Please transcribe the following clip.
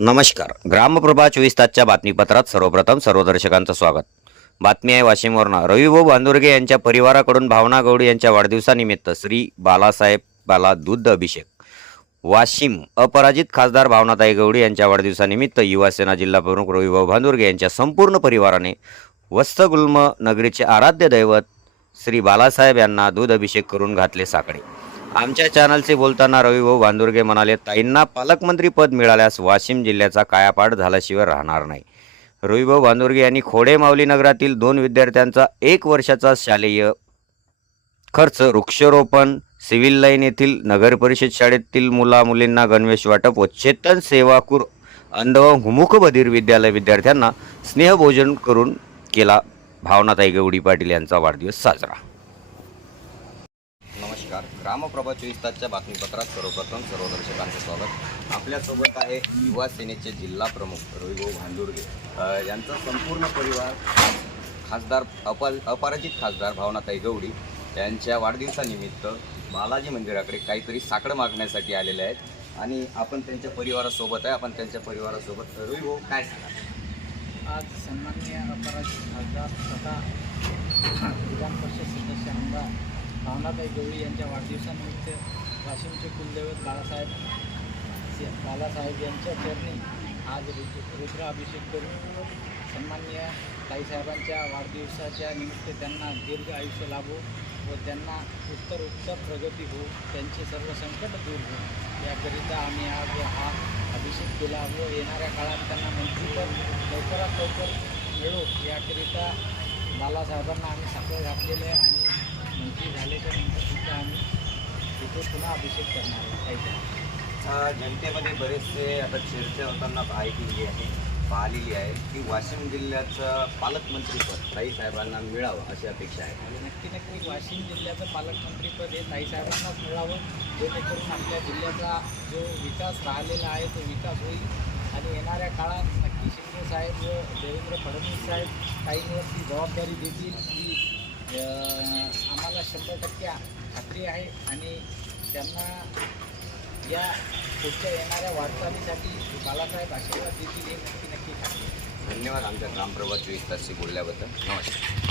नमस्कार. ग्रामप्रभा चोवीस तासच्या बातमीपत्रात सर्वप्रथम सर्व दर्शकांचं स्वागत. बातमी आहे वाशिमवरनं. रविभाऊ बांदुर्गे यांच्या परिवाराकडून भावना गौड यांच्या वाढदिवसानिमित्त श्री बालासाहेब बाला दूध अभिषेक. वाशिम अपराजित खासदार भावनाताई गौडी यांच्या वाढदिवसानिमित्त युवासेना जिल्हा प्रमुख रविभाऊ भांदुर्गे यांच्या संपूर्ण परिवाराने वस्तगुल्म नगरीचे आराध्य दैवत श्री बालासाहेब यांना दूध अभिषेक करून घातले साकडे. आमच्या चॅनलचे बोलताना रविभाऊ भांदुर्गे म्हणाले ताईंना पालकमंत्री पद मिळाल्यास वाशिम जिल्ह्याचा कायापाठ झाल्याशिवाय राहणार नाही. रविभाऊ भांदुर्गे यांनी खोडे माऊली नगरातील दोन विद्यार्थ्यांचा एक वर्षाचा शालेय खर्च वृक्षारोपण सिव्हिल लाईन येथील नगर परिषद शाळेतील मुला मुलींना गणवेश वाटप व चेतन सेवाकूर अंध व हुमुख बधीर विद्यालय विद्यार्थ्यांना स्नेहभोजन करून केला. भावनाताई गवडी पाटील यांचा वाढदिवस साजरा. नमस्कार. ग्रामप्रभा चोवीस तासच्या बातमीपत्रात सर्वप्रथम सर्व दर्शकांचं स्वागत. आपल्यासोबत आहे युवा सेनेचे जिल्हा प्रमुख रविभाऊ भांदुर्गे. यांचा संपूर्ण परिवार खासदार अप अपराजित खासदार भावनाताई गवडी यांच्या वाढदिवसानिमित्त बालाजी मंदिराकडे काहीतरी साकडं मागण्यासाठी आलेले आहेत. आणि आपण त्यांच्या परिवारासोबत आहे. आपण त्यांच्या परिवारासोबत रविभाऊ काय सांगा आज सन्माननीय अपराजित खासदार तथा विधान परिषद सदस्य आमदार गवळी यांच्या वाढदिवसानिमित्त वाशिमचे कुलदैवत बाळासाहेब बालासाहेब यांच्या चरणी आज रुद्र रुद्राभिषेक करून सन्माननीय ताईसाहेबांच्या वाढदिवसाच्या निमित्त त्यांना दीर्घ आयुष्य लाभो व त्यांना उत्तर उत्तर प्रगती हो त्यांचे सर्व संकट दूर हो. याकरिता आम्ही आज हा अभिषेक केला व येणाऱ्या काळात त्यांना मंत्रीपद लवकरात लवकर मिळो. याकरिता बालासाहेबांना आम्ही साखर घातलेले आहे आणि मंत्री झाल्याच्यानंतर सुद्धा आम्ही तिथे पुन्हा अभिषेक करणार आहे. अ, जनतेमध्ये बरेचसे आता चर्चा होताना ऐकलेली आहे पाहिलेली आहे की वाशिम जिल्ह्याचं पालकमंत्रीपद ताई साहेबांना मिळावं अशी अपेक्षा आहे. आणि नक्की नक्की वाशिम जिल्ह्याचं पालकमंत्रीपद हे ताईसाहेबांनाच मिळावं जेणेकरून आपल्या जिल्ह्याचा जो विकास राहिलेला आहे तो विकास होईल. आणि येणाऱ्या काळात नक्की शिंदे साहेब व देवेंद्र फडणवीस साहेब ताईंवरती जबाबदारी देतील अं, आम्हाला शंभर टक्के खात्री आहे आणि त्यांना या पुढच्या येणाऱ्या वाटचालीसाठी बालासाहेब आशीर्वाद देतील हे नक्की नक्की खात्री धन्यवाद आमच्या ग्रामप्रभा चोवीस तासशी बोलल्याबद्दल. नमस्कार.